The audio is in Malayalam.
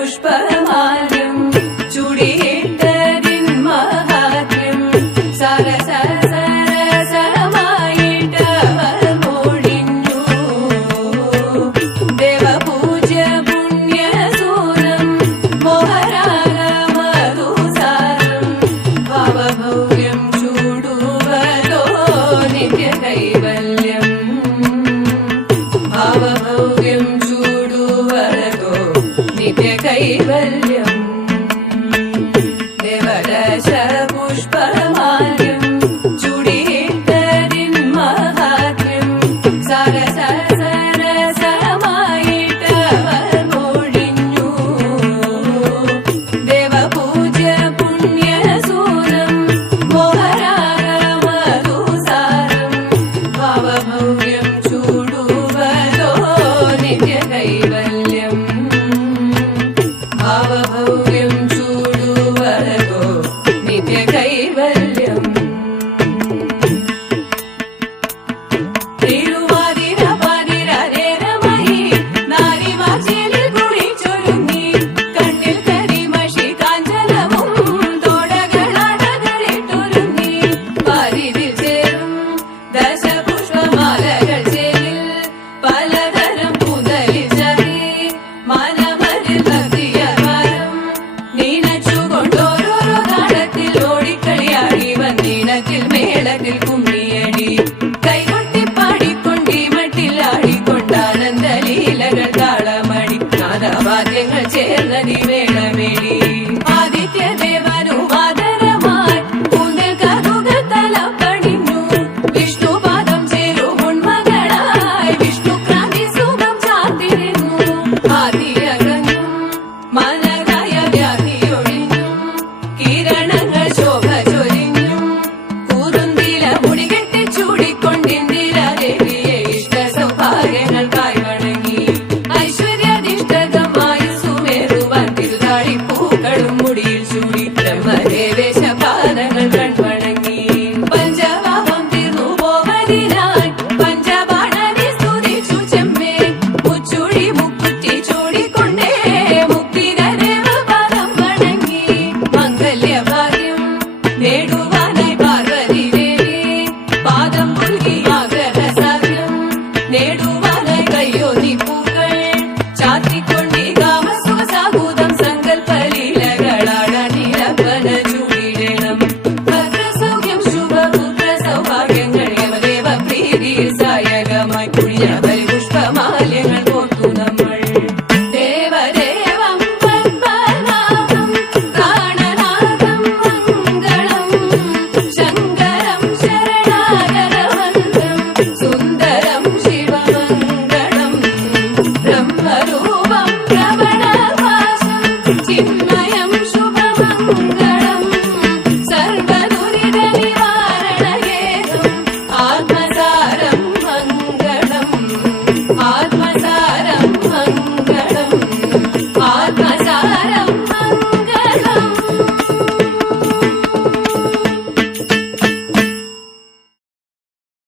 पुष्पमाल्यं चूडिट्टदिन् महात्म्यं सरस सरसमायिट्टवर मोडिन्नु देवपूज्य पुण्यसूनं मोहरागमधुसारं भावभव्यं चूडुवतो नित्यकैवल्यम् भावभव्यं चूडुवतो नित्यकैवल्यम् देवदश पुष्पमाल्यं चूडिट्टदिन् महात्म्यं सरस सरसमायिट्टवर मोडिन्नु देवपूज्य पुण्यसूनं मोहरागमधुसारं भावभव्यं चूडुवतो नित्यकैवल्यम् भावभव्यं चूडुवतो नित्यकैवल्यम् തിരുവാതിരപതിരരമയി നാരിമാച്ചിലിൽ കുളിച്ചൊരുങ്ങി കണ്ണിൽ കരിമഷി കാഞ്ചലവും തോടകളടകളിട്ടൊരുങ്ങി പരിതിൽ ചേരും ദശപുഷ്പമാലകൾ ചേരിൽ പലതരം പുതലിൽ ചറി മനമരിൽ ഭക്തിയർവരം നീനച്ചുകൊണ്ടോരോരോ താളത്തിൽ ഓടിക്കളിയാടി വന്നീനത്തിൽ മേളത്തിൽ കുമ്മിയടി കൈകൊട്ടി പാടിക്കൊണ്ടി മട്ടിലാടിക്കൊണ്ടാനന്ദലീലകൾ താളമടി നാദവാദ്യങ്ങൾ ചേർന്നതി വേളമേടി